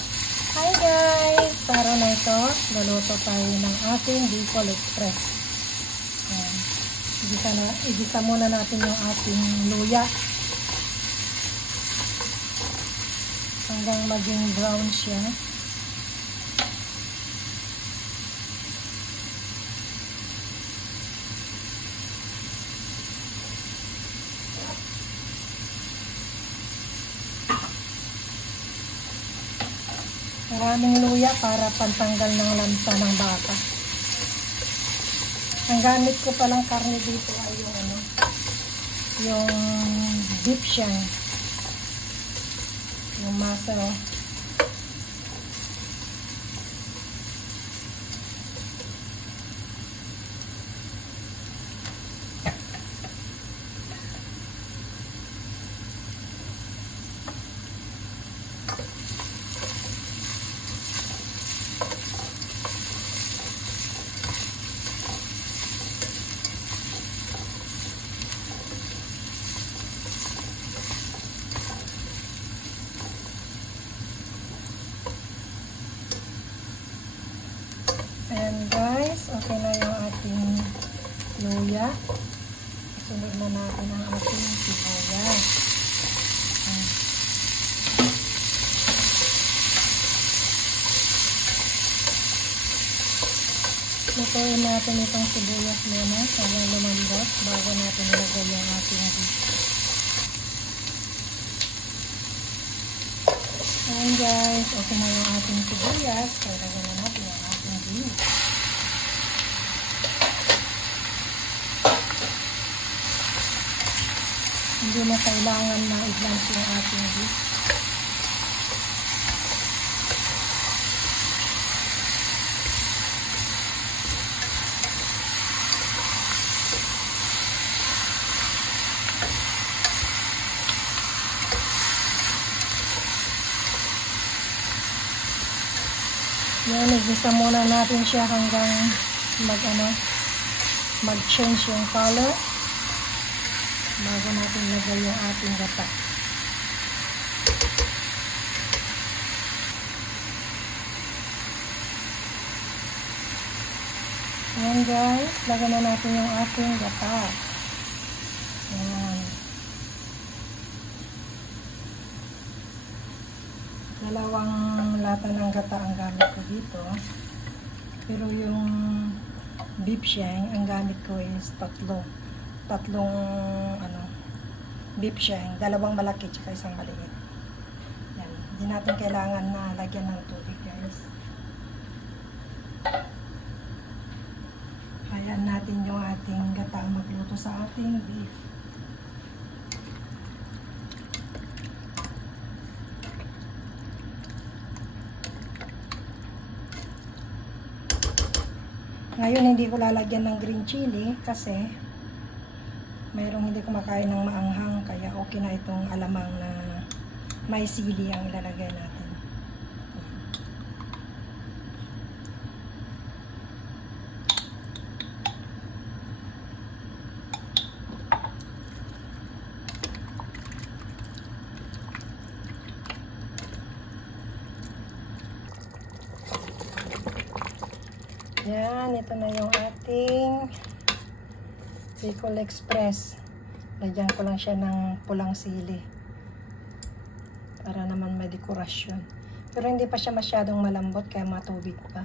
Hi guys! Para na ito, luluto tayo ng ating Bicol Express. Ayan. Igisa muna natin yung ating luya. Hanggang maging brown siya. Maraming luya para pantanggal ng lansa ng baka. Ang gamit ko palang karne dito ay yung beef shank. Yung masa. Ayan guys, okay na yung ating luya. Sunod na natin ang ating sibuyas. Lutuin natin itong sibuyas muna hanggang lumambot bago natin ilagay yung ating beef. Ayan guys, okay na yung ating sibuyas. Kaya lagyan na natin yung ating beef. Hindi na kailangan na i-blanch yung ating beef. Yan, igisa muna natin siya hanggang mag-change yung color bago natin lagay yung ating gata. Ayan guys, lagyan na natin yung ating gata. Ayan. Dalawang lata ng gata ang gamit ko dito. Pero yung beef shank, ang gamit ko is tatlong beef shank. Dalawang malaki tsaka isang maliit. Yan. Hindi natin kailangan na lagyan ng tubig guys. Hayaan natin yung ating gata magluto sa ating beef. Ngayon, hindi ko lalagyan ng green chili kasi mayroong hindi kumakain ng maanghang. Kaya okay na itong alamang na may sili ang ilalagay natin. Yan, ito na yung ating Bicol Express. Lagyan ko lang siya ng pulang sili para naman may dekorasyon. Pero hindi pa siya masyadong malambot kaya matubig pa.